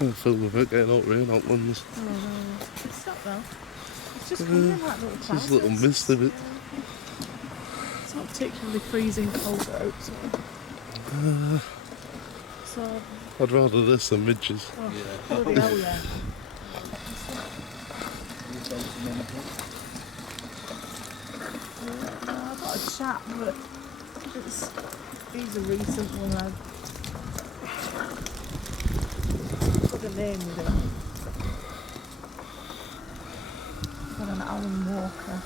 trying to film without getting out rain out ones. Oh no, it's stopped though. It's just coming in like little clouds. Just a little mist of it. It's not particularly freezing cold out, so I'd rather this than midges. oh, bloody hell, yeah. I got a chat, but he's a recent one. I've got a name with him. Got an Alan Walker.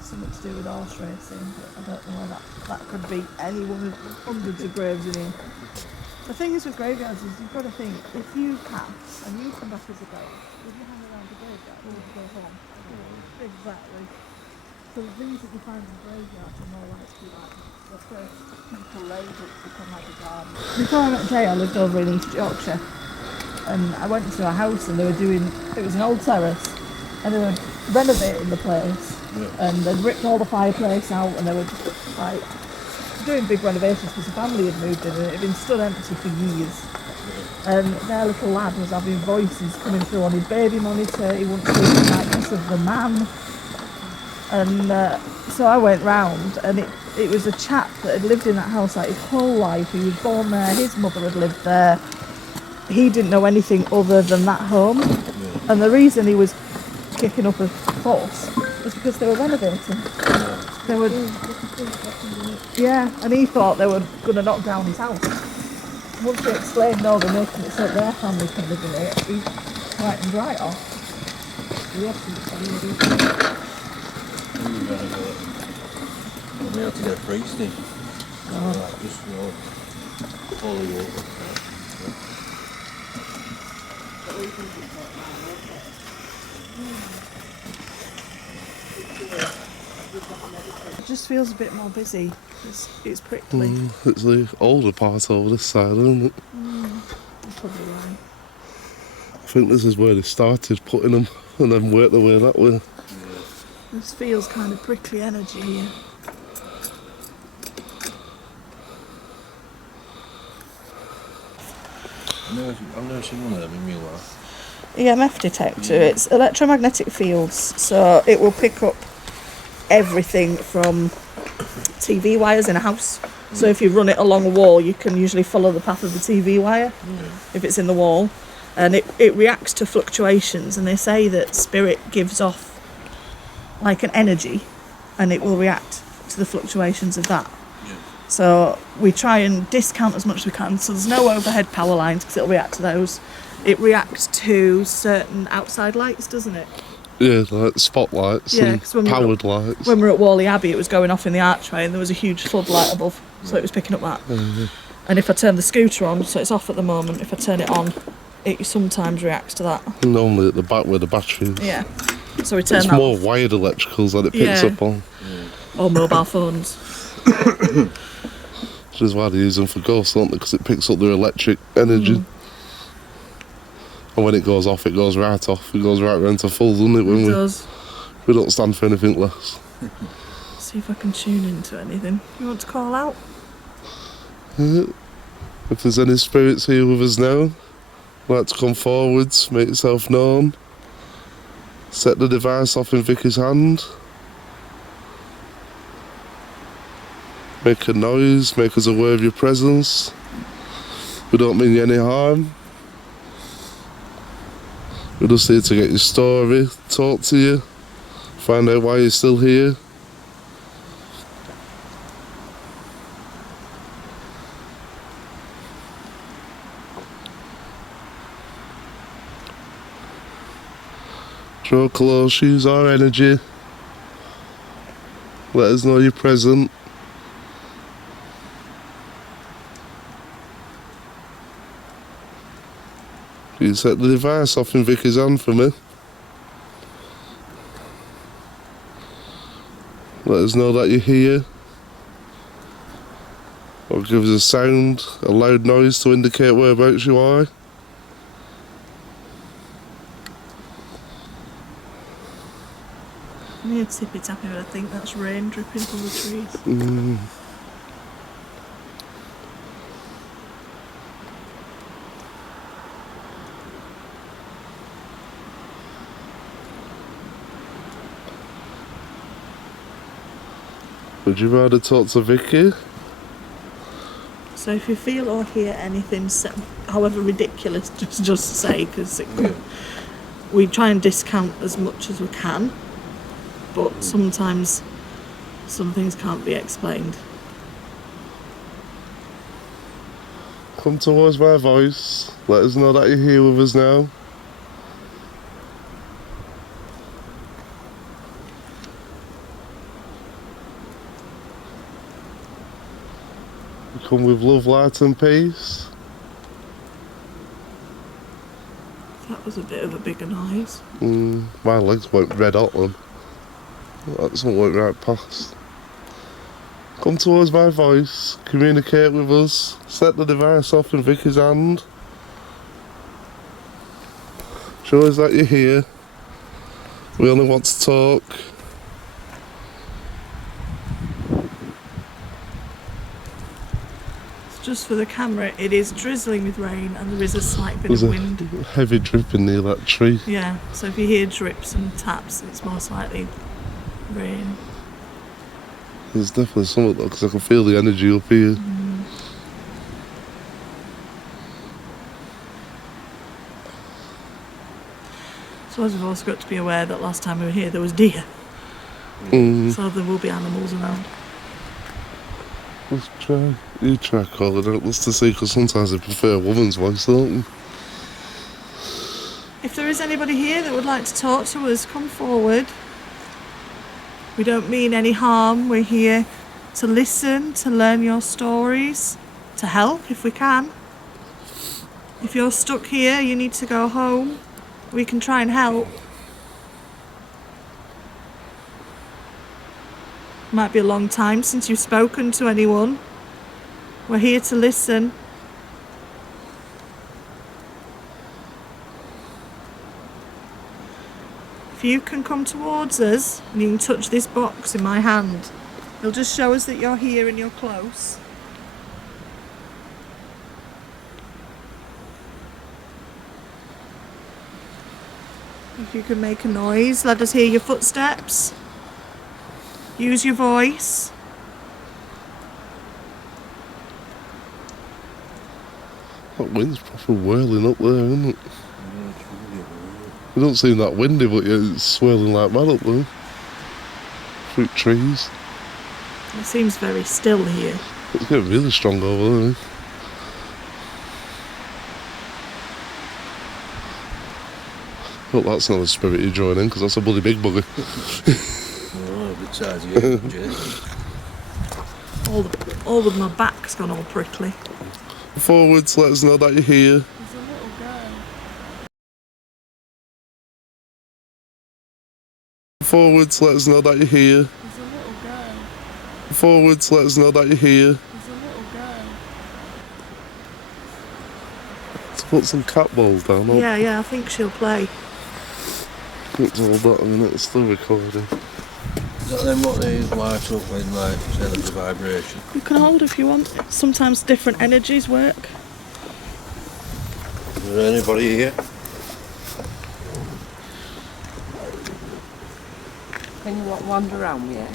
Something to do with horse racing, but I don't know where that could be. Anyone with hundreds of graves in here. The thing is with graveyards is you've got to think, if you pass and you come back as a ghost, would you hang around the graveyard or would you go home? Exactly. So the things that you find in graveyards are more likely to be like the first people laid it to become like a garden. Before I met Jay, I lived over in East Yorkshire, and I went to a house and they were doing, it was an old terrace, and they were renovating the place, and they'd ripped all the fireplace out, and they were like doing big renovations because the family had moved in and it had been stood empty for years. And their little lad was having voices coming through on his baby monitor. He wouldn't see the likeness of the man. And so I went round, and it was a chap that had lived in that house like his whole life. He was born there, his mother had lived there. He didn't know anything other than that home. And the reason he was kicking up a fuss was because they were renovating. They were, yeah, and he thought they were going to knock down his house. Once they explained, no, they're making it so their family can live in it, he frightened right off. We have to get a priest in. Like, just, holy water. It just feels a bit more busy. It's prickly. It's the older part over this side, isn't it? That's probably right. I think this is where they started putting them and then worked their way that way. This feels kind of prickly energy here. I've never seen one of them in real life. EMF detector, it's electromagnetic fields, so it will pick up everything from TV wires in a house. So if you run it along a wall, you can usually follow the path of the TV wire if it's in the wall, and it reacts to fluctuations, and they say that spirit gives off like an energy and it will react to the fluctuations of that. So we try and discount as much as we can, so there's no overhead power lines because it'll react to those. It reacts to certain outside lights, doesn't it? Yeah, like spotlights and powered lights. When we were at Whalley Abbey, it was going off in the archway and there was a huge floodlight above, so it was picking up that. And if I turn the scooter on, so it's off at the moment, if I turn it on, it sometimes reacts to that. Normally at the back where the battery is. Yeah. So we turn it's that more off. wired electricals that it picks up on. Or mobile phones. Which is why they use them for ghosts, don't they? Because it picks up their electric energy. And when it goes off, it goes right off. It goes right round to full, doesn't it? It does. We don't stand for anything less. See if I can tune into anything. You want to call out? If there's any spirits here with us now, like to come forwards, make yourself known. Set the device off in Vicky's hand. Make a noise, make us aware of your presence. We don't mean you any harm. We're just here to get your story, talk to you, find out why you're still here. Draw close, use our energy. Let us know you're present. You set the device off in Vicky's hand for me. Let us know that you're here. Or give us a sound, a loud noise to indicate whereabouts you are. I need a tippy tappy, but I think that's rain dripping from the trees. Would you rather talk to Vicky? So if you feel or hear anything, however ridiculous, just say, because we try and discount as much as we can, but sometimes some things can't be explained. Come towards my voice. Let us know that you're here with us now. You come with love, light and peace. That was a bit of a bigger noise. My legs went red hot then. That's what went right past. Come towards my voice, communicate with us, set the device off in Vicky's hand. Show us that you're here. We only want to talk. Just for the camera, it is drizzling with rain and there is a slight bit There's of a wind. heavy dripping near that tree. Yeah, so if you hear drips and taps, it's most likely rain. There's definitely something though, because I can feel the energy up here. So as we've also got to be aware that last time we were here there was deer. So there will be animals around. Let's try. You try calling out, let's to see, because sometimes I prefer a woman's voice, don't you? If there is anybody here that would like to talk to us, come forward. We don't mean any harm. We're here to listen, to learn your stories, to help if we can. If you're stuck here, you need to go home, we can try and help. Might be a long time since you've spoken to anyone. We're here to listen. If you can come towards us and you can touch this box in my hand, it'll just show us that you're here and you're close. If you can make a noise, let us hear your footsteps. Use your voice. That wind's proper whirling up there, isn't it? It don't seem that windy, but yeah, it's swirling like mad up there. Through trees. It seems very still here. It's getting really strong over there. Hope that's not a spirit you join in, because that's a bloody big bugger. Oh, a bit size of you, All of my back's gone all prickly. Forwards, let us know that you're here. There's a little girl. Forwards, let us know that you're here. There's a little girl. Forwards, let us know that you're here. There's a little girl. Let's put some cat balls down. Yeah, I think she'll play. Let's hold that a minute, it's still recording. Is that then what they light up when, like, say there's a vibration? You can hold if you want. Sometimes different energies work. Is there anybody here? Can you wander around with it?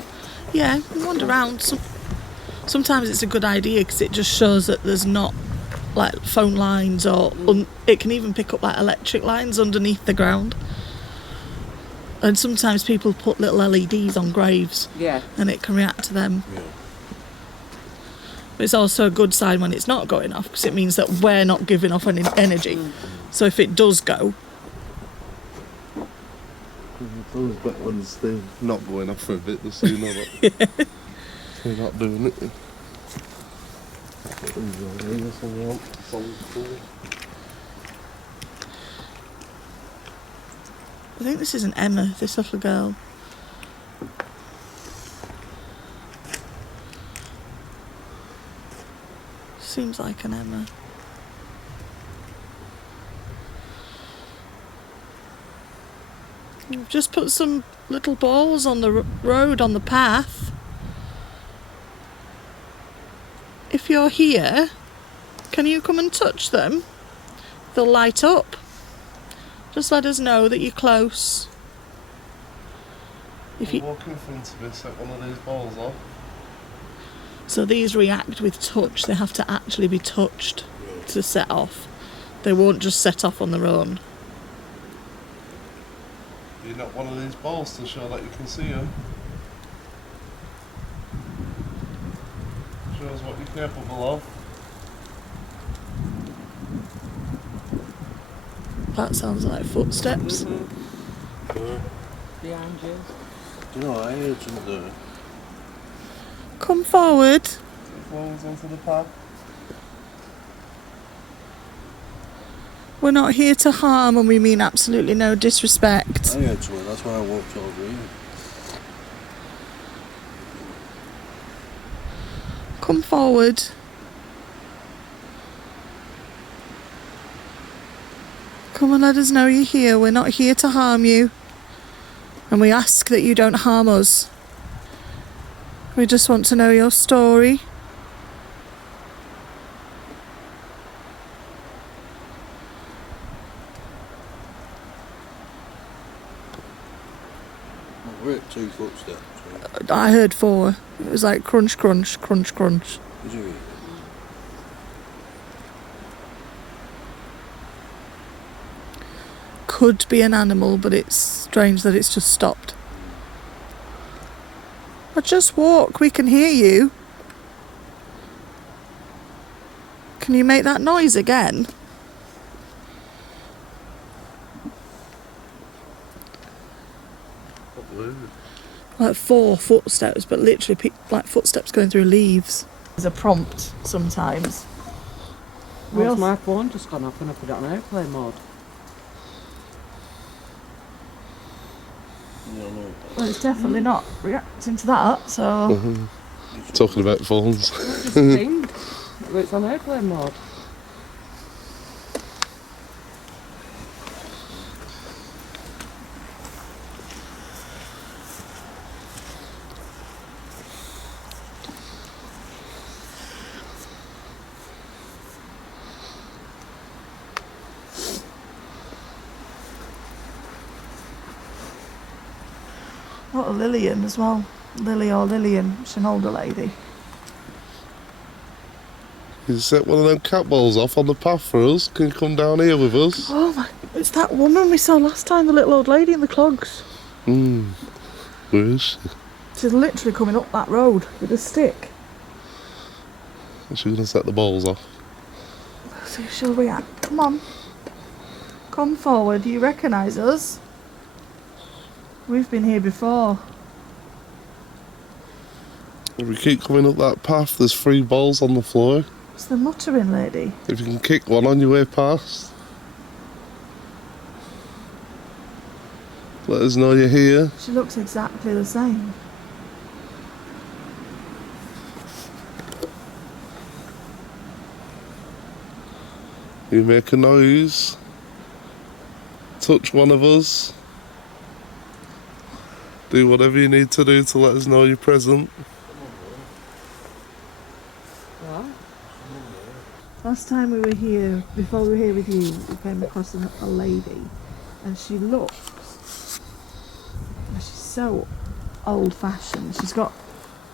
Yeah, you wander around. Sometimes it's a good idea because it just shows that there's not like phone lines or it can even pick up like electric lines underneath the ground. And sometimes people put little LEDs on graves, Yeah. and it can react to them. Yeah. But it's also a good sign when it's not going off because it means that we're not giving off any energy. So if it does go, It's always better when it's still not going off for a bit, just so you know that they're not doing it. I think this is an Emma, this little girl. Seems like an Emma. We've just put some little balls on the road, on the path. If you're here, can you come and touch them? They'll light up. Just let us know that you're close. If you walk in front of me, set one of these balls off. So these react with touch. They have to actually be touched to set off. They won't just set off on their own. You're not one of these balls to show that you can see them. Shows what you're capable of. That sounds like footsteps. Behind you. Do you know, I heard some of the... Come forward. It falls onto the path. We're not here to harm, and we mean absolutely no disrespect. I heard some, that's why I walked over here. Come forward. Come and let us know you're here. We're not here to harm you. And we ask that you don't harm us. We just want to know your story. We're at 2 footsteps. Right? I heard 4. It was like crunch, crunch, crunch, crunch. Is it? Could be an animal, but it's strange that it's just stopped. But just walk, we can hear you. Can you make that noise again? Like 4 footsteps, but literally like footsteps going through leaves. There's a prompt sometimes. Where's my phone just gone off when I put it on airplane mode? Well, it's definitely not reacting to that, so... Talking about phones. It just pinged. It's on airplane mode. What a Lillian as well. Lily or Lillian. She's an older lady. You set one of them cat balls off on the path for us. Can you come down here with us? Oh my... It's that woman we saw last time, the little old lady in the clogs. Where is she? She's literally coming up that road with a stick. Is she going to set the balls off? So she'll react. Come on. Come forward. Do you recognise us? We've been here before. If we keep coming up that path, there's 3 balls on the floor. It's the muttering lady. If you can kick one on your way past, let us know you're here. She looks exactly the same. You make a noise, touch one of us, do whatever you need to do to let us know you're present. What? Last time we were here, before we were here with you, we came across a lady, and she looks... She's so old-fashioned. She's got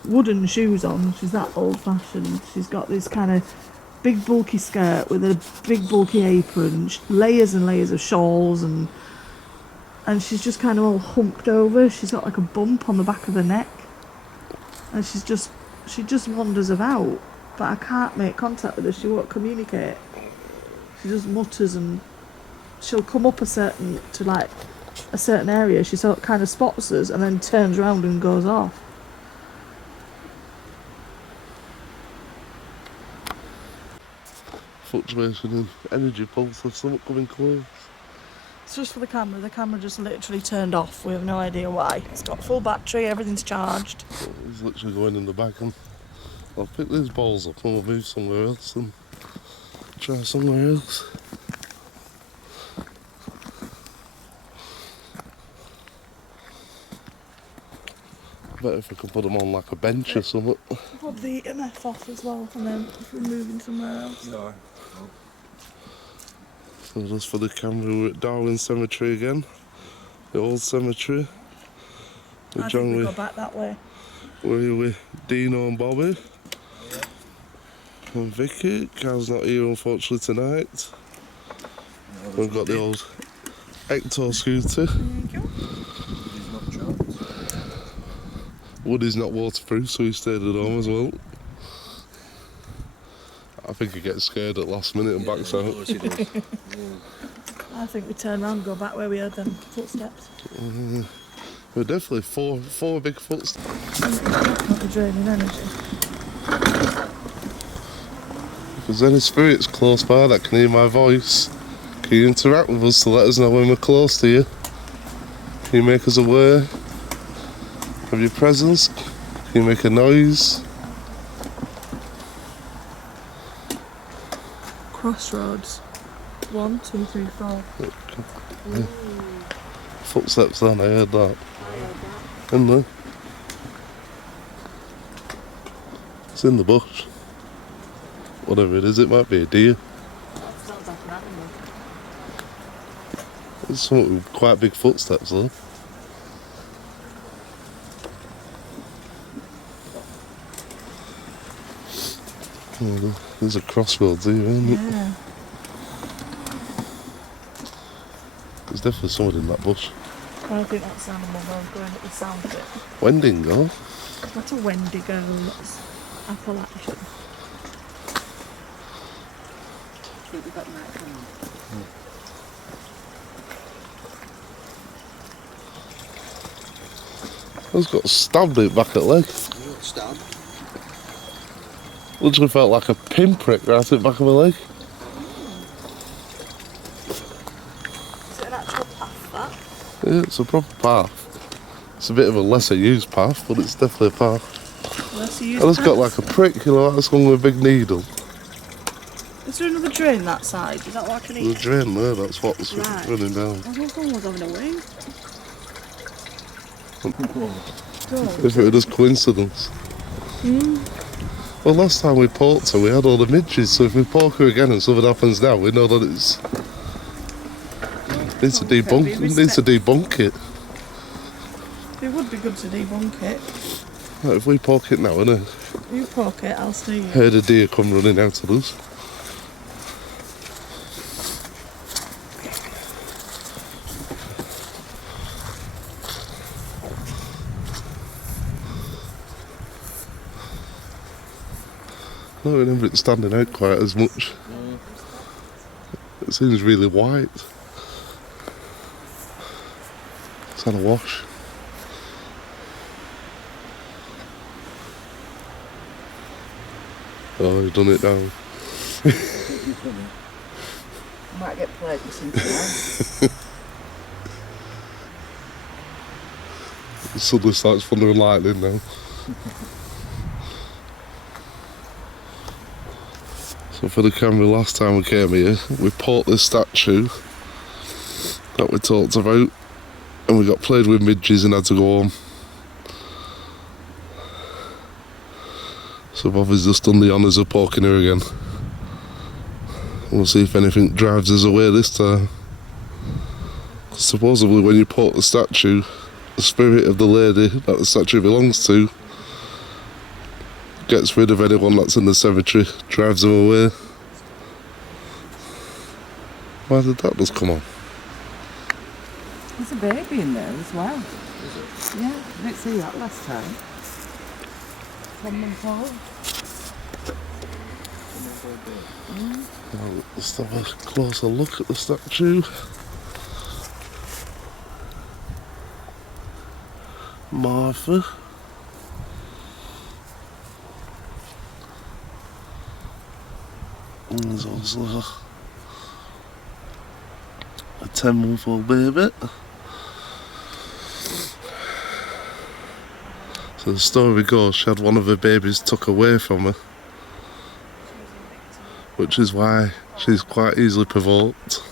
wooden shoes on. She's that old-fashioned. She's got this kind of big bulky skirt with a big bulky apron, layers and layers of shawls, and she's just kind of all humped over. She's got like a bump on the back of the neck, and she just wanders about, but I can't make contact with her. She won't communicate. She just mutters, and she'll come up a certain area. She sort of kind of spots us and then turns around and goes off. Fluctuation in energy pulse of something coming close. It's just for the camera. The camera just literally turned off. We have no idea why. It's got full battery, everything's charged. It's literally going in the bag, and I'll pick these balls up and we'll move somewhere else and try somewhere else. Better if I can put them on like a bench or something. Put the EMF off as well, and then if we're moving somewhere else. No. So just for the camera, we're at Darwen Cemetery again. The old cemetery. I think we go back that way. We're here with Dino and Bobby. And Vicky, Carl's not here unfortunately tonight. We've got the old Hector scooter. He's not chopped. Woody's not waterproof, so he stayed at home as well. I think he gets scared at last minute and backs out. Of course he does. I think we turn around and go back where we heard them footsteps. We're definitely four big footsteps. Not the draining energy. If there's any spirits close by that can hear my voice, can you interact with us to let us know when we're close to you? Can you make us aware of your presence? Can you make a noise? Crossroads. 1, 2, 3, 4. Footsteps then, I heard that. In there. It's in the bush. Whatever it is, it might be a deer. Sounds like an animal. It's something with quite big footsteps though. Oh, there's a crossroads here, isn't it? Yeah. There's definitely someone in that bush. I think that's the animal though, going at the sound of it. Wendigo? Not a Wendigo, that's Appalachian. We've got night coming. I just got stabbed in the back of the leg. You got stabbed. Literally felt like a pinprick right at the back of my leg. Is it an actual path, that? Yeah, it's a proper path. It's a bit of a lesser used path, but it's definitely a path. Unless you use I just got paths. like a prick, you know, like someone with a big needle. Is there another drain that side? Is that like an There's a drain there, that's what's Right. running down. I thought someone was having a wing. If it were just coincidence. Well, last time we poked her, we had all the midges, so if we poke her again and something happens now, we know that it's... Needs to debunk it. It would be good to debunk it. Right, if we poke it now, innit? You poke it, I'll see you. Heard a deer come running out at us. I don't remember it standing out quite as much. It seems really white. It's had a wash. Oh, he's done it now. Might get played with something else. It suddenly starts thunder and lightning now. So for the camera, last time we came here, we poked this statue that we talked about, and we got played with midges and had to go home. So Bobby's just done the honours of poking her again. We'll see if anything drives us away this time. Supposedly when you poke the statue, the spirit of the lady that the statue belongs to gets rid of anyone that's in the cemetery, drives them away. Why did that just come on? There's a baby in there as well. Yeah, I didn't see that last time. 10 months old. Now, let's have a closer look at the statue. Martha. And there's also a 10-month-old baby. So the story goes, she had one of her babies took away from her, which is why she's quite easily provoked.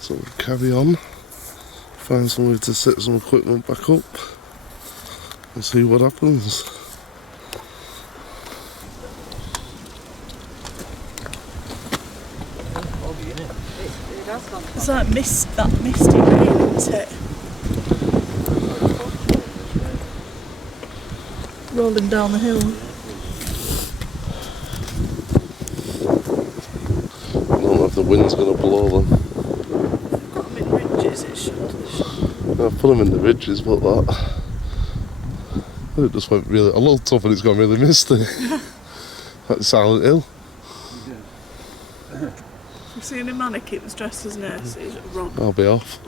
So we'll carry on, find somewhere to set some equipment back up and see what happens. It's like that misty rain, isn't it? Rolling down the hill. I don't know if the wind's going to blow them. Got them in ridges, it should. I put them in the ridges, but that. It just went really. I looked up and it's gone really misty. That's Silent Hill. I've seen a mannequin that's dressed as nurses. Wrong. I'll be off.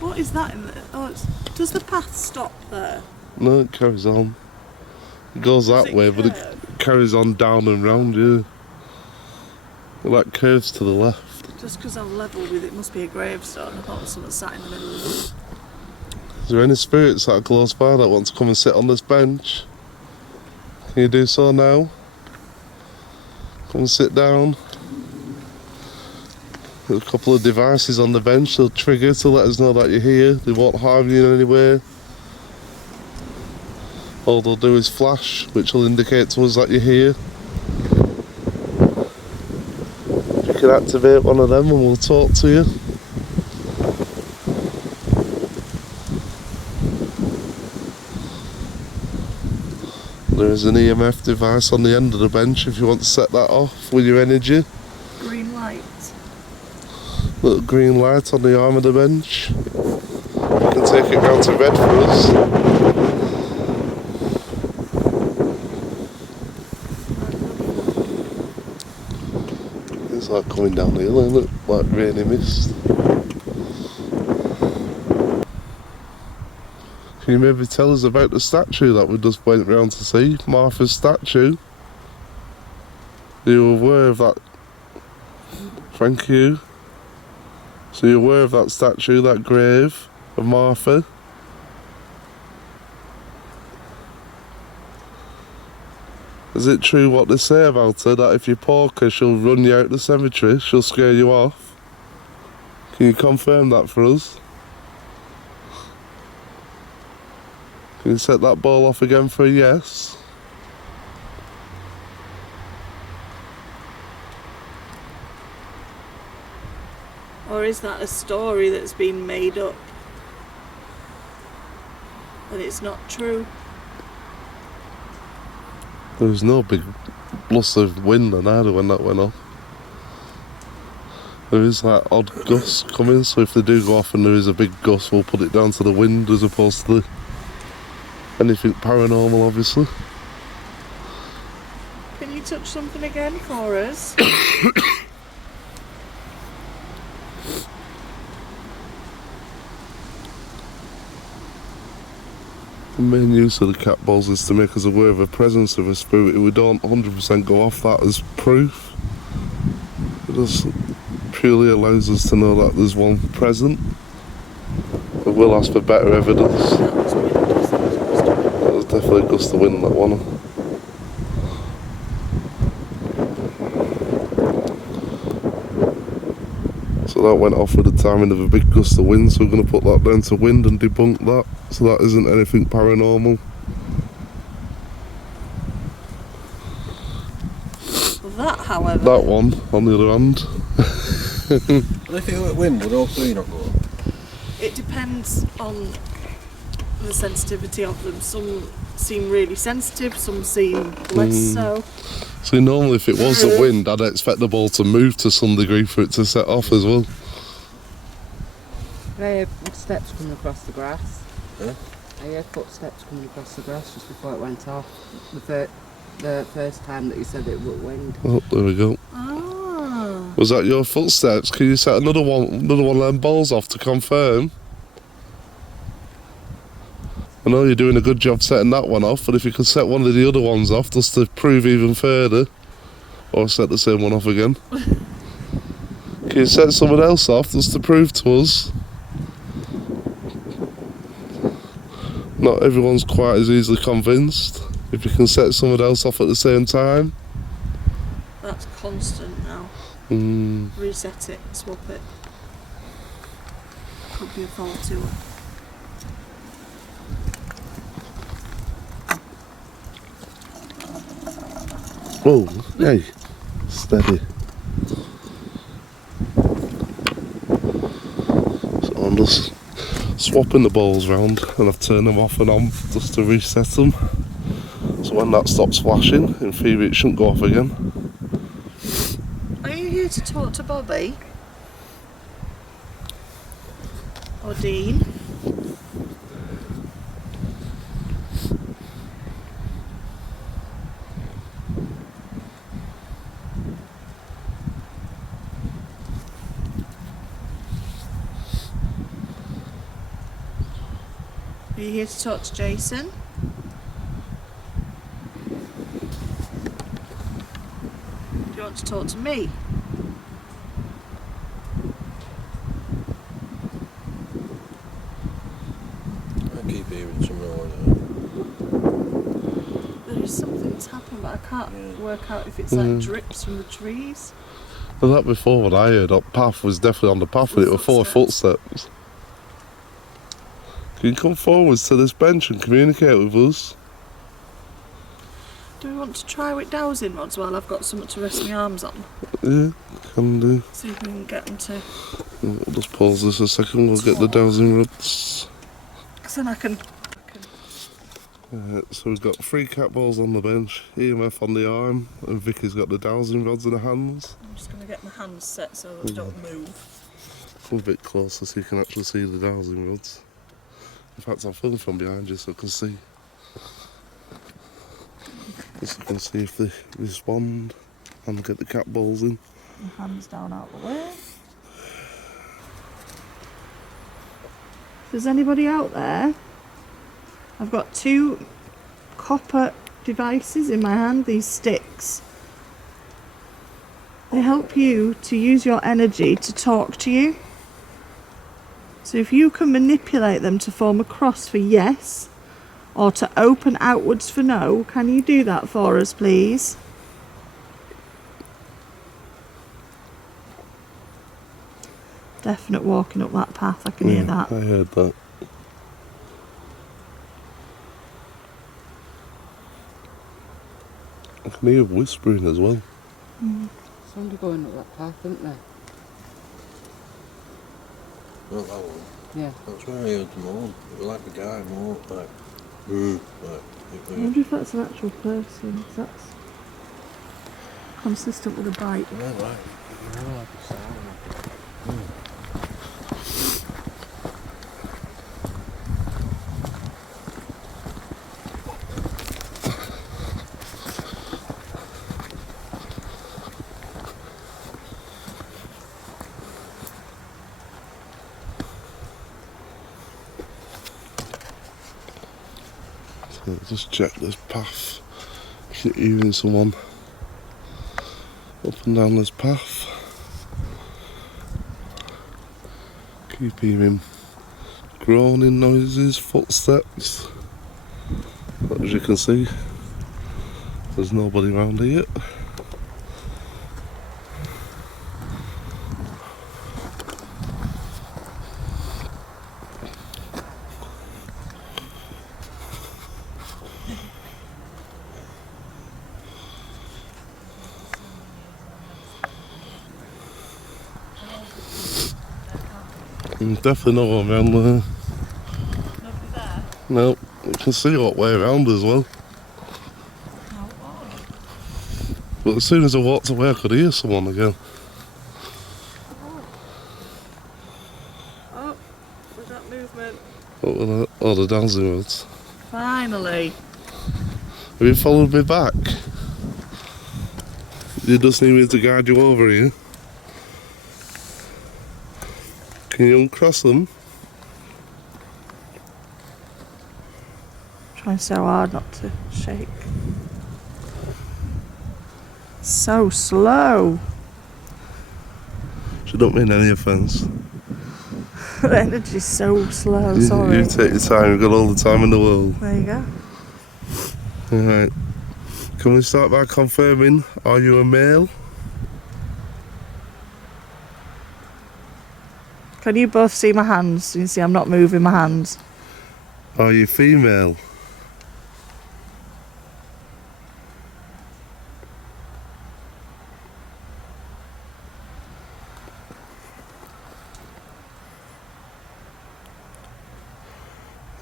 What is that in there? Oh, does the path stop there? No, it carries on. It goes that way, but it carries on down and round, yeah. It like curves to the left. Just because I'm level with it, must be a gravestone. I thought someone sat in the middle of it. Is there any spirits that are close by that want to come and sit on this bench? Can you do so now? Come and sit down. There's a couple of devices on the bench they'll trigger to let us know that you're here. They won't harm you in any way. All they'll do is flash, which will indicate to us that you're here. You can activate one of them and we'll talk to you. There is an EMF device on the end of the bench if you want to set that off with your energy. Green light. Little green light on the arm of the bench. You can take it round to red for us. It's like coming down the hill, isn't it? Like rainy mist. Can you maybe tell us about the statue that we just went round to see? Martha's statue. Are you aware of that? Thank you. So you're aware of that statue, that grave of Martha? Is it true what they say about her, that if you poke her she'll run you out the cemetery, she'll scare you off? Can you confirm that for us? Can you set that ball off again for a yes? Or is that a story that's been made up? And it's not true? There was no big blast of wind then either when that went off. There is like odd gusts coming, so if they do go off and there is a big gust, we'll put it down to the wind as opposed to anything paranormal, obviously. Can you touch something again for us? The main use of the cat balls is to make us aware of the presence of a spirit. We don't 100% go off that as proof. It just purely allows us to know that there's one present. We will ask for better evidence. That was definitely a gust of wind, that one. So that went off with the timing of a big gust of wind, so we're going to put that down to wind and debunk that. So that isn't anything paranormal. That, however... That one, on the other hand. Well, if it were wind, would all three not go up? It depends on the sensitivity of them. Some seem really sensitive, some seem less so. See, normally if it was the wind, I'd expect the ball to move to some degree for it to set off as well. I hear steps coming across the grass. Huh? I hear footsteps coming across the grass just before it went off. The first time that you said it would wind. Oh, there we go. Ah. Was that your footsteps? Can you set another one of them balls off to confirm? I know you're doing a good job setting that one off, but if you could set one of the other ones off just to prove even further, or set the same one off again. Can you set someone else off just to prove to us? Not everyone's quite as easily convinced. If you can set someone else off at the same time. That's constant now. Reset it, swap it. Could be a fault to it. Oh, hey, steady. I'm just swapping the balls round and I've turned them off and on just to reset them. So when that stops flashing, in theory it shouldn't go off again. Are you here to talk to Bobby? Or Dean? Are you here to talk to Jason? Do you want to talk to me? I keep hearing some noise. There is something that's happened, but I can't Yeah. work out if it's like drips from the trees. And that before what I heard, that path was definitely on the path and it were full of footsteps. Can you come forwards to this bench and communicate with us? Do we want to try with dowsing rods while I've got something to rest my arms on? Yeah, can do. See if we can get them to... We'll just pause this a second, we'll get the dowsing rods. Because then I can... So we've got 3 cat balls on the bench, EMF on the arm, and Vicky's got the dowsing rods in her hands. I'm just going to get my hands set so that they don't move. Come a bit closer so you can actually see the dowsing rods. In fact, I'll film from behind you so I can see. Just so I can see if they respond and get the cat balls in. My hands down out the way. If there's anybody out there, I've got 2 copper devices in my hand, these sticks. They help you to use your energy to talk to you. So if you can manipulate them to form a cross for yes, or to open outwards for no, can you do that for us, please? Definite walking up that path, I can hear that. I heard that. I can hear whispering as well. Somebody going up that path, isn't there? Not that one. Yeah. That's where I heard them all. It was like a guy more like, I wonder if that's an actual person, 'cause that's consistent with a bite. yeah, right. More like a sound. So just check this path. Keep hearing someone up and down this path. Keep hearing groaning noises, footsteps. But as you can see, there's nobody around here. Definitely no one around there. Nobody there? No, you can see what way around as well. How odd. But as soon as I walked away, I could hear someone again. Oh, was that movement? Oh, the dancing rods. Finally. Have you followed me back? You just need me to guide you over here. Can you uncross them? Trying so hard not to shake. So slow. She don't mean any offence. The energy's so slow, sorry. You take your time, you've got all the time in the world. There you go. Alright. Can we start by confirming, are you a male? Can you both see my hands? You can see I'm not moving my hands. Are you female?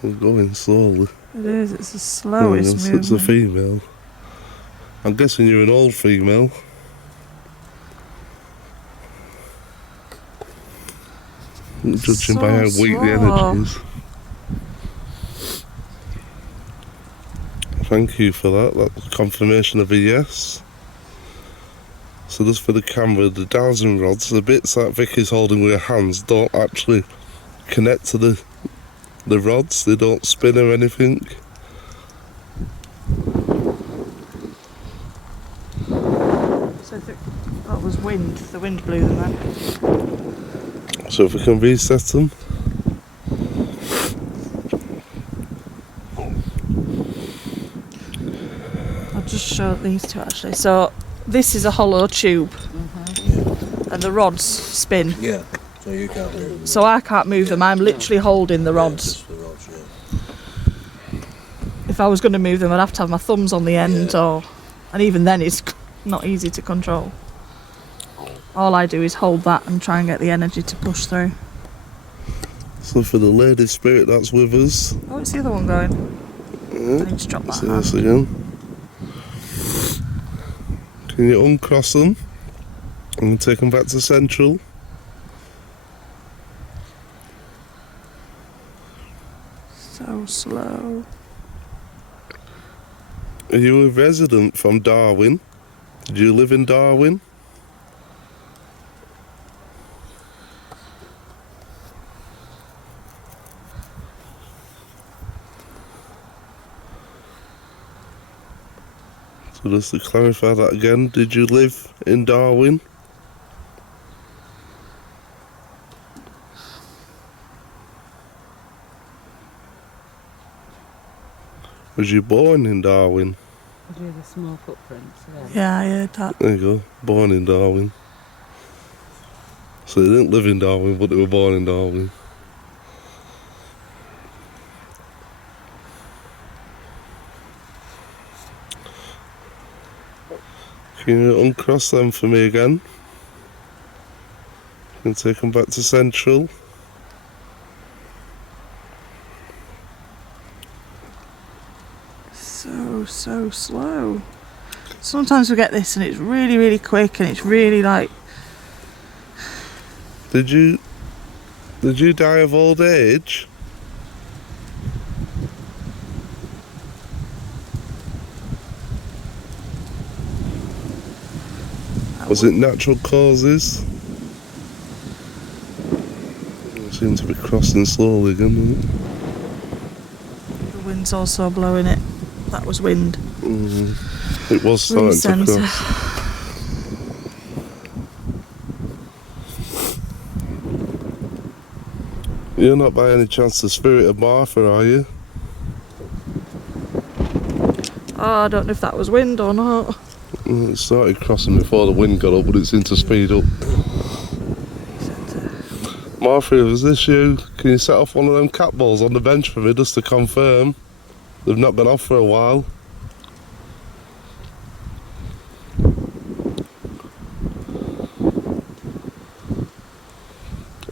We're going slowly. It is, it's the Oh, slowest yes, movement. it's a female. I'm guessing you're an old female. Judging by how So weak the slow. energy is. Thank you for that. That's confirmation of a yes. So just for the camera, the dowsing rods, the bits that Vicky's holding with her hands don't actually connect to the rods. They don't spin or anything. So that was wind. The wind blew them then. So if we can reset them. I'll just show these two actually. So this is a hollow tube, and the rods spin. Yeah, so you can't move them. So I can't move them. I'm literally holding the Yeah, rods. just the rods, yeah. If I was going to move them, I'd have to have my thumbs on the end, Yeah. and even then, it's not easy to control. All I do is hold that and try and get the energy to push through. So for the lady spirit that's with us, Oh, it's the other one going. I need to drop that see this hand. again. Can you uncross them and take them back to central? So slow. Are you a resident from Darwen? Did you live in Darwen? So just to clarify that again, did you live in Darwen? Was you born in Darwen? I do the small footprints. Yeah, I heard that. There you go, born in Darwen. So they didn't live in Darwen, but they were born in Darwen. Can you uncross them for me again? You can take them back to central. So slow. Sometimes we get this and it's really, really quick and it's really like... Did you die of old age? Was it natural causes? It seems to be crossing slowly again, doesn't it? The wind's also blowing it. That was wind. It was starting to Recenter. cross. You're not by any chance the spirit of Martha, are you? Oh, I don't know if that was wind or not. It started crossing before the wind got up, but it seemed to speed up. Martha, is this you? Can you set off one of them cat balls on the bench for me just to confirm? They've not been off for a while.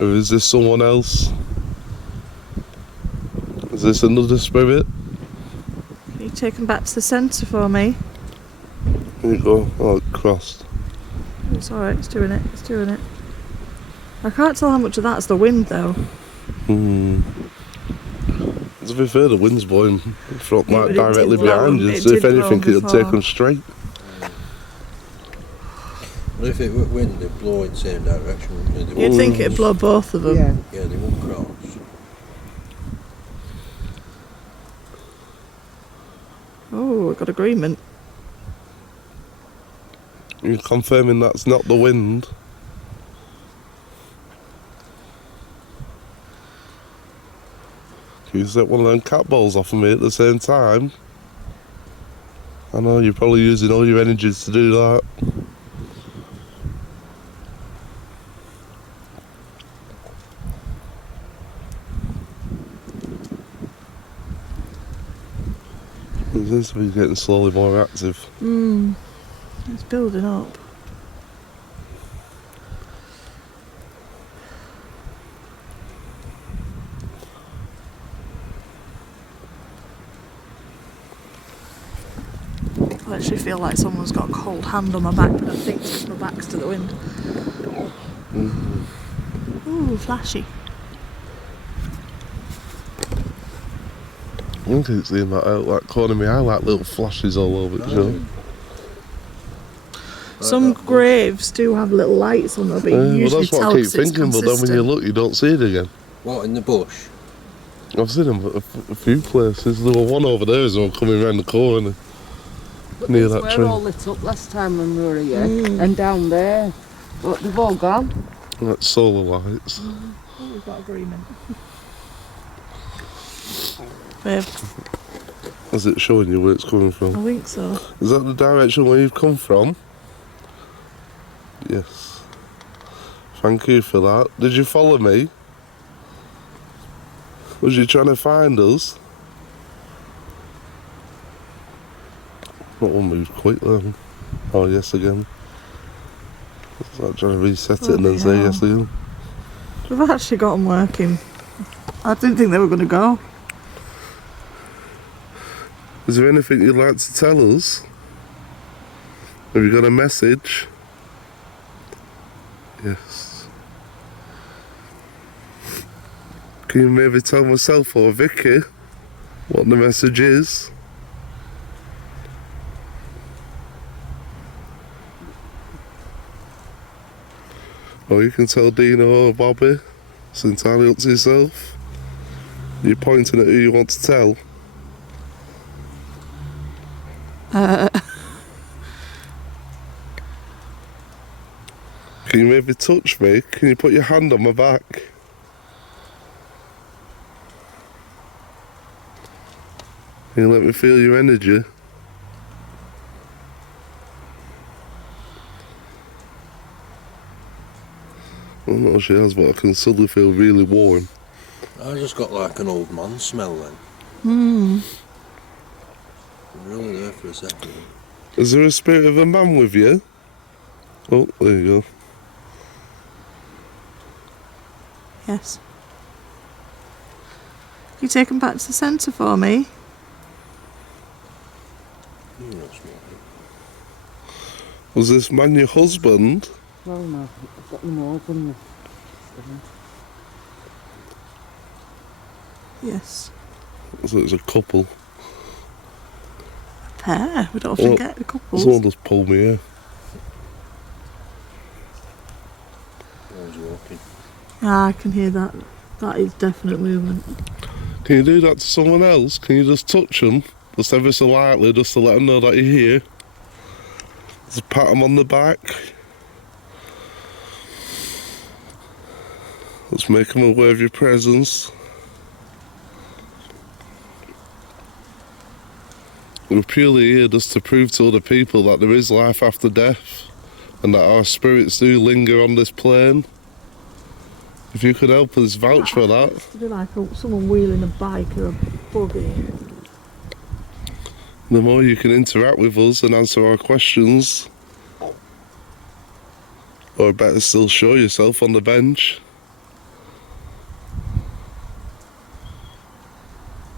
Or is this someone else? Is this another spirit? Can you take them back to the centre for me? There you go. Oh, it crossed. It's alright, it's doing it, it's doing it. I can't tell how much of that's the wind though. To be fair, the wind's blowing from Yeah, like but it directly did blow behind them. you, It so if did blow anything, it'll before. take them straight. But if it were wind, they'd blow in the same direction, wouldn't they? They You'd won't think cross. it'd blow both of them. Yeah. Yeah, they won't cross. Oh, I got agreement. You're confirming that's not the wind? Can you set one of them cat balls off of me at the same time? I know you're probably using all your energies to do that. It seems to be getting slowly more active. It's building up. I actually feel like someone's got a cold hand on my back, but I think it's my back's to the wind. Ooh, flashy. I keep seeing that out that corner of my eye, like little flashes all over it, you know? Some graves do have little lights on them, but you Well, usually that's what tell I keep 'cause it's thinking, but then when you consistent. look, you don't see it again. What, in the bush? I've seen them at a few places. There was one over there as well, coming round the corner. But Near these that were tree. all lit up last time when we were here. And down there. But they've all gone. Like solar lights. Oh, we've got agreement. Babe, Is it showing you where it's coming I from? think so. Is that the direction where you've come from? Yes. Thank you for that. Did you follow me? Was you trying to find us? That one moved quick then. Oh, yes again. It's like trying to reset it and then say Bloody yes hell. again. We've actually got them working. I didn't think they were going to go. Is there anything you'd like to tell us? Have you got a message? Yes. Can you maybe tell myself or Vicky what the message is? Or you can tell Dino or Bobby. It's entirely up to yourself. You're pointing at who you want to tell. Can you maybe touch me? Can you put your hand on my back? Can you let me feel your energy? I don't know if she has, but I can suddenly feel really warm. I just got like an old man smell then. Hmm. I'm really there for a second. Is there a spirit of a man with you? Oh, there you go. Yes. Can you take them back to the centre for me? You know, smell. Was this man your husband? Well, no, I've got them open. Yes. So it's a couple. Pair. We don't often Oh, get the couples. Someone just pulled me here. Always walking. Ah, I can hear that. That is definite movement. Can you do that to someone else? Can you just touch them? Just ever so lightly, just to let them know that you're here. Just pat them on the back. Let's make them aware of your presence. We're purely here just to prove to other people that there is life after death and that our spirits do linger on this plane. If you could help us vouch for that. It's to be like someone wheeling a bike or a buggy. The more you can interact with us and answer our questions, or better still, show yourself on the bench.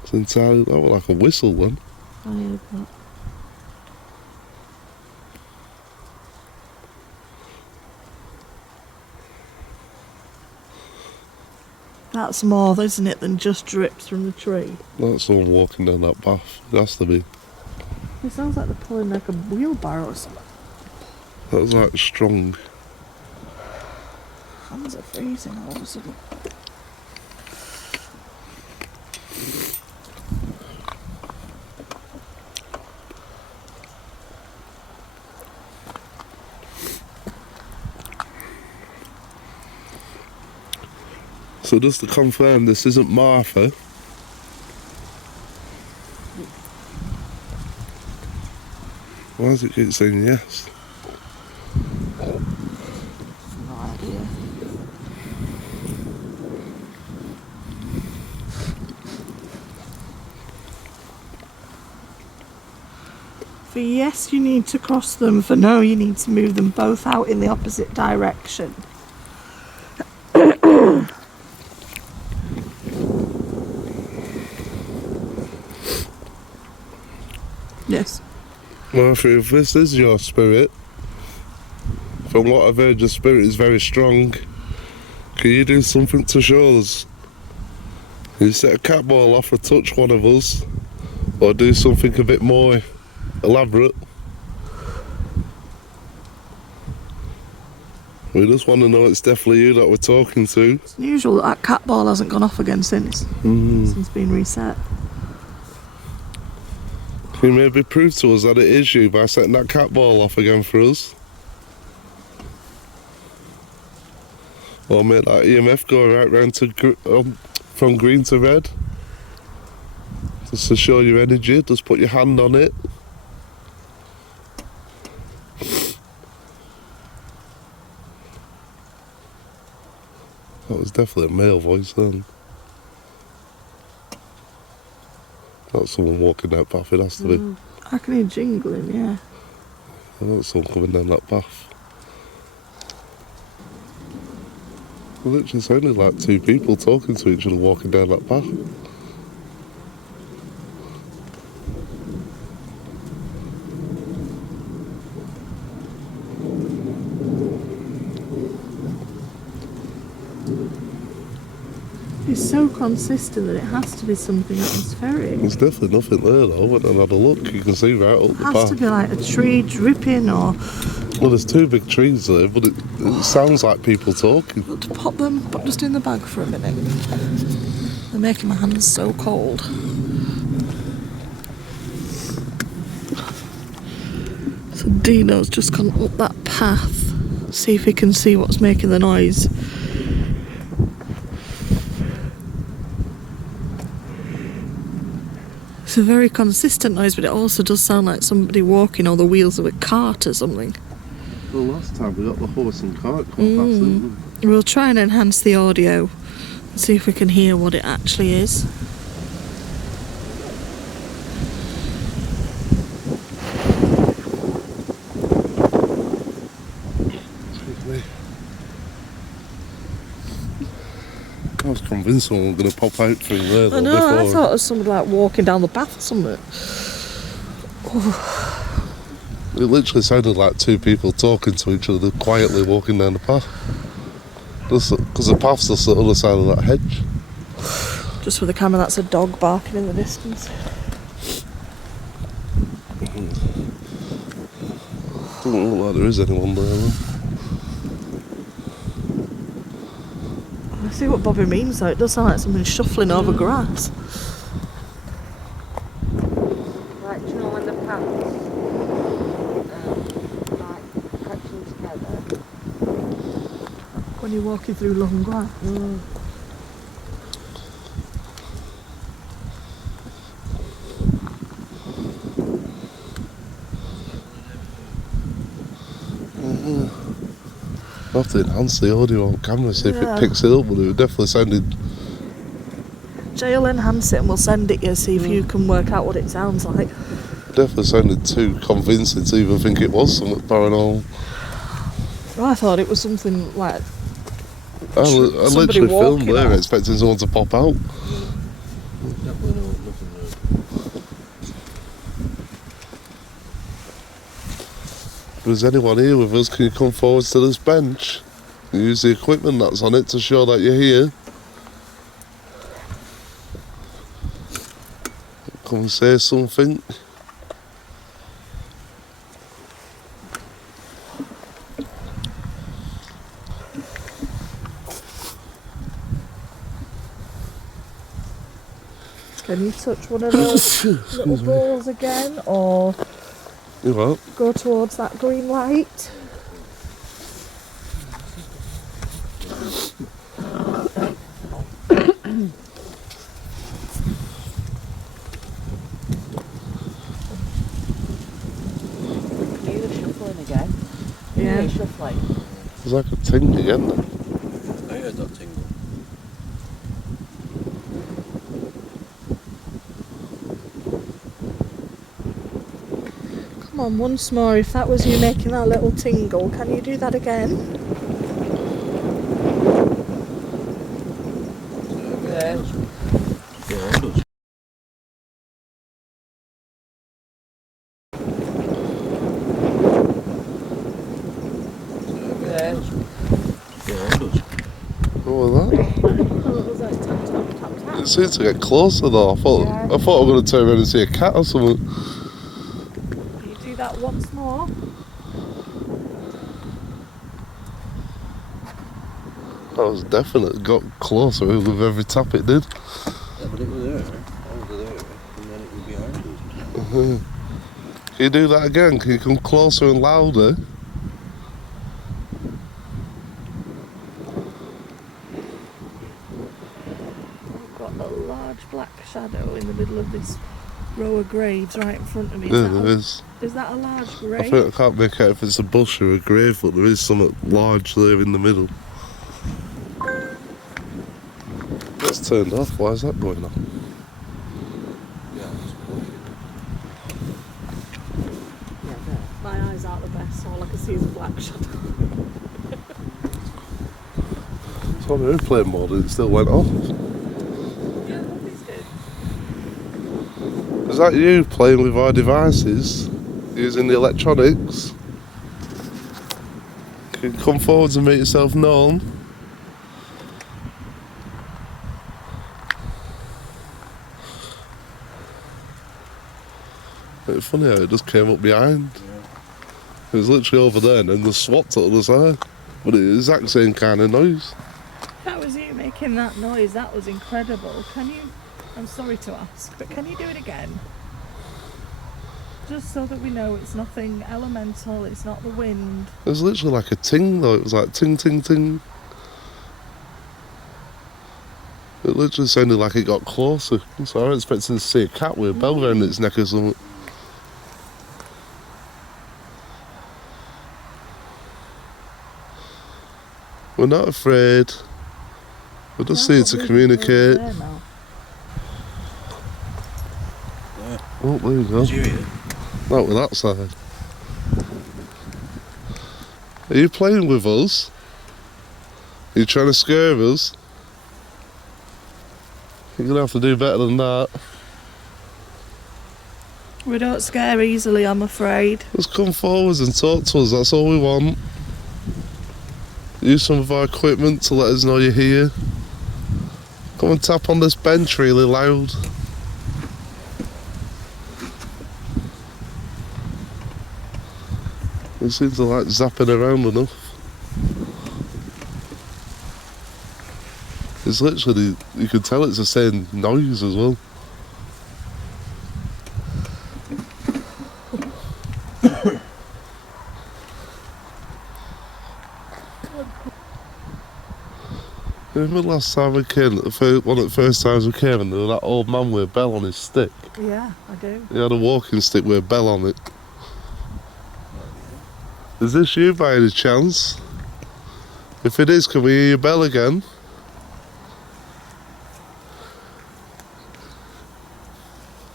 It's entirely, that was like a whistle then. I heard that. That's more, isn't it, than just drips from the tree? That's someone walking down that path. It has to be. It sounds like they're pulling like a wheelbarrow or something. That was like strong. Hands are freezing all of a sudden. So just to confirm, this isn't Martha. Why does it keep saying yes? No idea. For yes, you need to cross them. For no, you need to move them both out in the opposite direction. Yes. Murphy, if this is your spirit, from what I've heard, your spirit is very strong. Can you do something to show us? Can you set a cat ball off or touch one of us? Or do something a bit more elaborate? We just want to know it's definitely you that we're talking to. It's unusual that cat ball hasn't gone off again since being reset. Can you maybe prove to us that it is you by setting that cat ball off again for us? Or make that EMF go right round to from green to red? Just to show your energy, just put your hand on it. That was definitely a male voice then. That's someone walking that path, it has to be. I can hear jingling, yeah. That's someone coming down that path. It literally sounded like two people talking to each other walking down that path. It's so consistent that it has to be something atmospheric. There's definitely nothing there though. When I had a look, you can see right up It the has path. to be like a tree dripping or Well, there's two big trees there, but it sounds like people talking. to pop them, but just in the bag for a minute. They're making my hands so cold. So Dino's just gone up that path, see if he can see what's making the noise. It's a very consistent noise, but it also does sound like somebody walking on the wheels of a cart or something. Well, last time we got the horse and cart come past, didn't we? We'll try and enhance the audio and see if we can hear what it actually is. I was convinced someone was going to pop out through there though, I know, I before. thought it was somebody like walking down the path or something. It literally sounded like two people talking to each other, quietly walking down the path. Because the path's just the other side of that hedge. Just with the camera, that's a dog barking in the distance. Doesn't look like there is anyone there though. I see what Bobby means though, it does sound like somebody shuffling over grass. Like, do you know when the paths like catching together? When you're walking through long grass. I'll have to enhance the audio on camera, see if Yeah. it picks it up, but it definitely sounded. Jay'll enhance it and we'll send it you, see if you can work out what it sounds like. Definitely sounded too convincing to even think it was something paranormal. I thought it was something like I somebody literally filmed walking there out. expecting someone to pop out. Definitely nothing there. If there's anyone here with us, can you come forward to this bench? Use the equipment that's on it to show that you're here. Come and say something. Can you touch one of those little balls again or You what? go towards that green light? Can you hear the shuffling again? Can you Yeah. hear shuffling? There's like a ting again then. I heard that tingle. Come on, once more. If that was you making that little tingle, can you do that again? Yeah. Yeah, it does. It seemed to get closer though. I thought Yeah. I was going to turn around and see a cat or something. Can you do that once more? That was definitely got closer with every tap it did. Yeah, but it was there, over there, and then it was behind us. Can you do that again? Can you come closer and louder? I've got a large black shadow in the middle of this row of graves right in front of me. Yeah, there is. Is that a large I grave? think I can't make out if it's a bush or a grave, but there is something large there in the middle. That's turned off. Why is that going on? Yeah, it's cool. Yeah, there. My eyes aren't the best, so all I can see is a black shadow. It's on airplane mode and it still went off. Yeah, nothing's good. Is that you playing with our devices? Using the electronics? Can you come forwards and make yourself known? It's funny how it just came up behind. It was literally over there and then the swapped to the other side. But it's the exact same kind of noise. That was you making that noise. That was incredible. Can you? I'm sorry to ask, but can you do it again? Just so that we know it's nothing elemental. It's not the wind. It was literally like a ting though. It was like ting, ting, ting. It literally sounded like it got closer. So I was expecting to see a cat with a bell around its neck or something. We're not afraid. We're just here to communicate. There now. There. Oh, there you go. Did you hear it? Not with that side. Are you playing with us? Are you trying to scare us? You're going to have to do better than that. We don't scare easily, I'm afraid. Just come forwards and talk to us, that's all we want. Use some of our equipment to let us know you're here. Come and tap on this bench really loud. It seems to like zapping around enough. It's literally, you can tell it's the same noise as well. Remember last time we came, one of the first times we came, and there was that old man with a bell on his stick? Yeah, I do. He had a walking stick with a bell on it. Is this you by any chance? If it is, can we hear your bell again?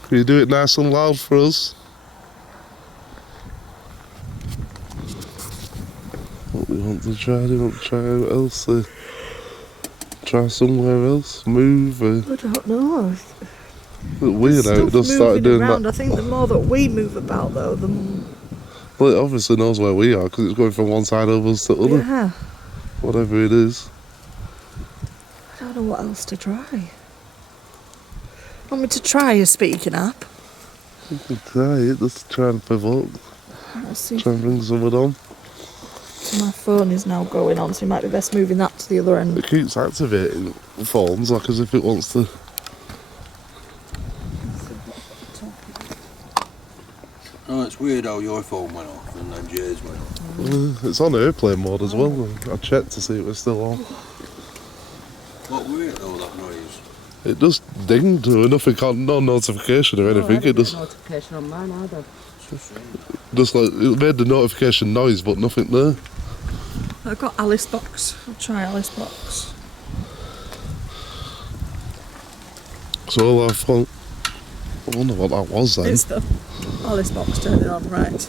Can you do it nice and loud for us? What do we want to try? Do we want to try what else? Try somewhere else? Move? I don't know. It's weird how it just started doing around. that. I think the more that we move about, though, the more. Well, it obviously knows where we are because it's going from one side of us to the other. Yeah. Whatever it is. I don't know what else to try. Want me to try a speaking app? You can try it, just try and provoke. Let's see. Try and bring someone on. My phone is now going on, so it might be best moving that to the other end. It keeps activating phones like as if it wants to. Oh, it's weird how your phone went off and then Jay's went off. It's on airplane mode as well. I checked to see it was still on. What weird though, that noise? It just dinged to nothing, no notification or anything. It just, Notification on mine either. just like it made the notification noise, but nothing there. I've got Alice Box. I'll try Alice Box. So all our phone. I wonder what that was then. It's the Alice Box. Turn it on, right?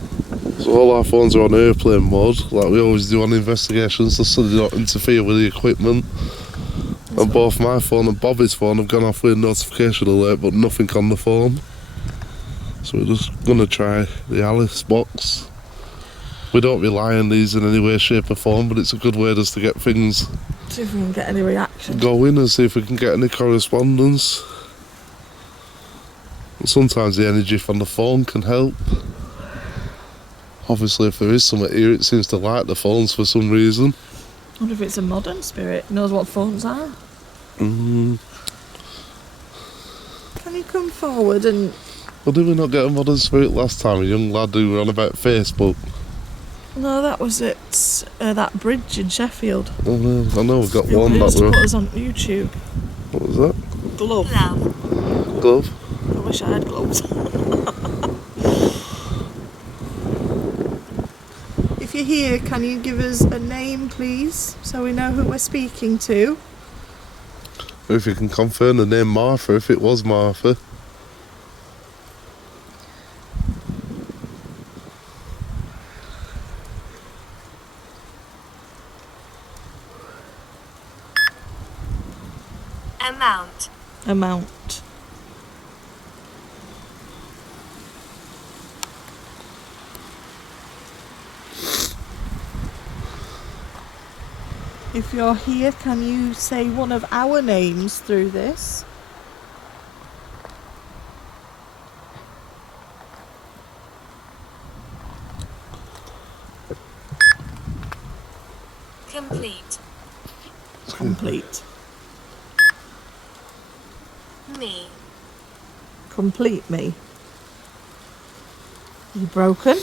So all our phones are on airplane mode, like we always do on investigations, just so they don't interfere with the equipment. And both my phone and Bobby's phone have gone off with a notification alert, but nothing on the phone. So we're just gonna try the Alice Box. We don't rely on these in any way, shape or form, but it's a good way just to get things See if we can get any reaction. Go in and see if we can get any correspondence. Sometimes the energy from the phone can help. Obviously, if there is something here, it seems to like the phones for some reason. I wonder if it's a modern spirit, knows what phones are. Mm. Can you come forward and... Well, did we not get a modern spirit last time? A young lad who were on about Facebook. No, that was at that bridge in Sheffield. Oh, no, I know we've got He one used that to were... put us on YouTube. What was that? Glove. Glove? I wish I had gloves. If you're here, can you give us a name, please, so we know who we're speaking to? If you can confirm the name Martha, if it was Martha. Amount. If you're here, can you say one of our names through this? Complete. Me. Complete me. You broken?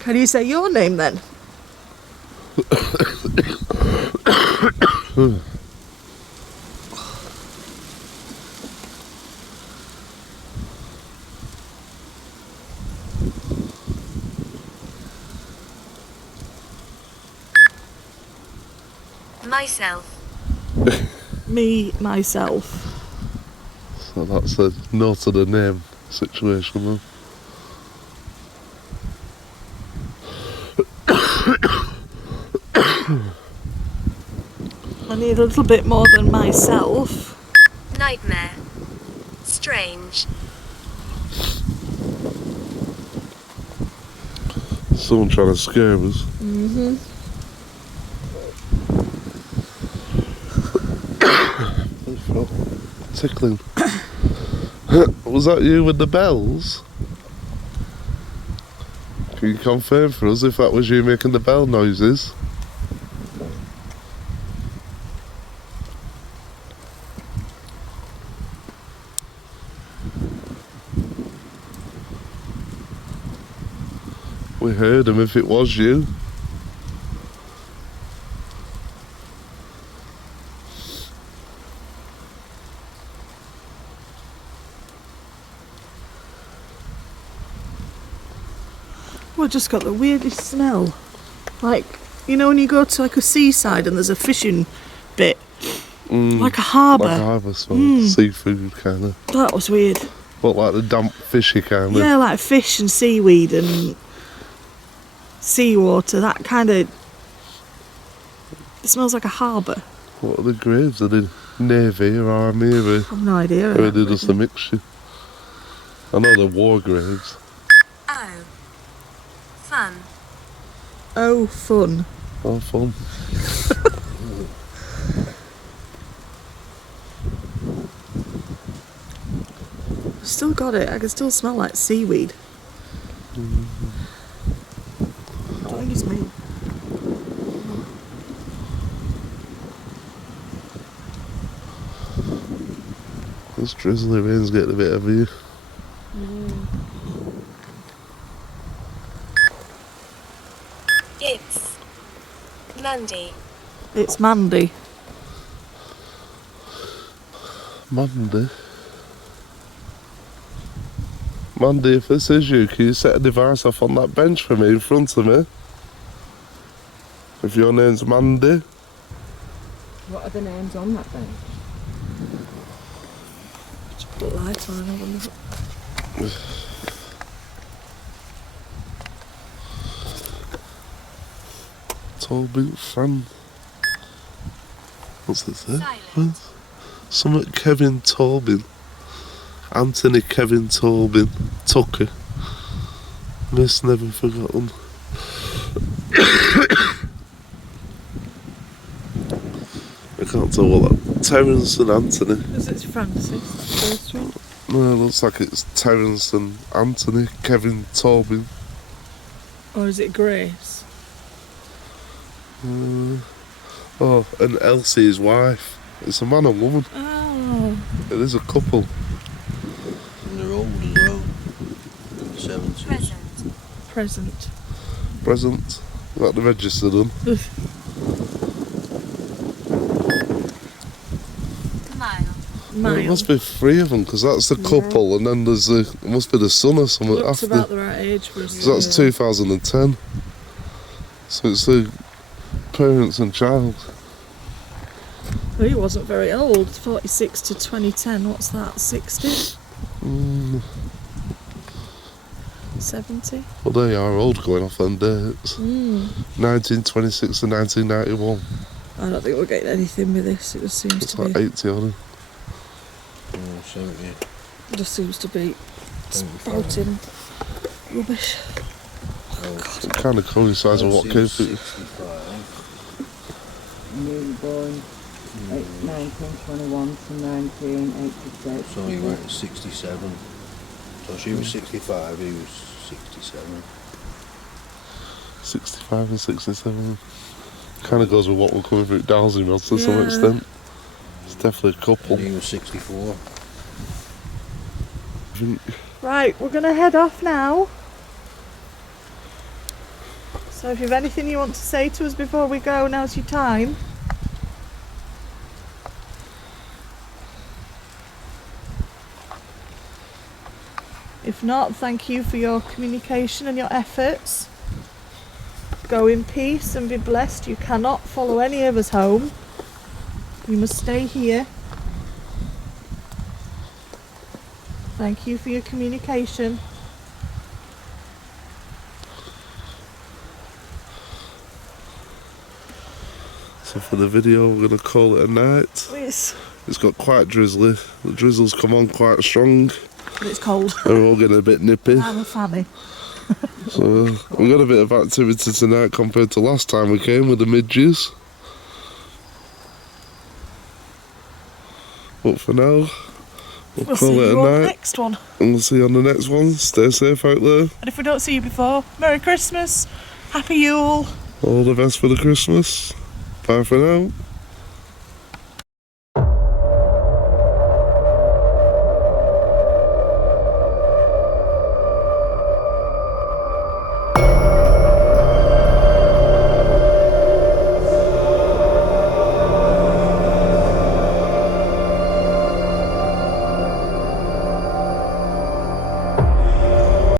Can you say your name then? Myself. Me, myself. So that's a no to the name situation then. I need a little bit more than myself. Nightmare. Strange. Someone trying to scare us. Mm-hmm. Tickling. Was that you with the bells? Can you confirm for us if that was you making the bell noises? We heard them if it was you. Well, I just got the weirdest smell. Like, you know when you go to like a seaside and there's a fishing bit? Like a harbour. Like a harbour smell. Seafood kind of. That was weird. But like the damp fishy kind of. Yeah, like fish and seaweed and seawater, that kind of... It smells like a harbour. What are the grades? Are they Navy or Army? Or I have no idea. are they just a mixture? I know they're war grades. Oh. Fun. Oh, fun. Oh, fun. Still got it. I can still smell like seaweed. I don't think it's me. This drizzly rain's getting a bit heavy. It's Mandy. It's Mandy. Mandy? Mandy, if this is you, can you set a device off on that bench for me in front of me? If your name's Mandy? What are the names on that bench? Just put the lights on and have a look. Tall boot friend. What's this there? Silence. Something Kevin Tobin. Anthony Kevin Tobin. Tucker. Miss never forgotten. I can't tell what that. Terence and Anthony. Because it's Francis, that first one. No, it looks like it's Terence and Anthony, Kevin, Tobin. Or is it Grace? Oh, and Elsie, his wife. It's a man and woman. Oh. It is a couple. And they're old as well. In the 70s. Present. Present. Got the register done. Mile. Well, it must be 3 of them, because that's the couple, and then there's the. It must be the son or something Looks after. about the right age for us. So that's 2010. So it's the parents and child. Well, he wasn't very old. 46 to 2010. What's that? 60? 70? Well, they are old going off them dates. 1926 to 1991. I don't think we're getting anything with this. It just seems It's to like be. 80 on it. 70. It just seems to be sprouting rubbish. It kind of coincides with what came through. 65. Newly born, 1921 to 1986. So he went 67. So she was 65, he was 67. 65 and 67. Kind of goes with what we're coming through Dowsing Rods to some extent. It's definitely a couple. And he was 64. Right, we're going to head off now. So if you have anything you want to say to us before we go, now's your time. If not, thank you for your communication and your efforts. Go in peace and be blessed. You cannot follow any of us home. You must stay here. Thank you for your communication. So for the video, we're going to call it a night. Yes. It's got quite drizzly. The drizzle's come on quite strong. But it's cold. And we're all getting a bit nippy. I'm a fanny. So we've got a bit of activity tonight compared to last time we came with the midges. But for now, we'll We'll call see it you a on the night. next one. And we'll see you on the next one. Stay safe out there. And if we don't see you before, Merry Christmas, Happy Yule. All the best for the Christmas. Bye for now.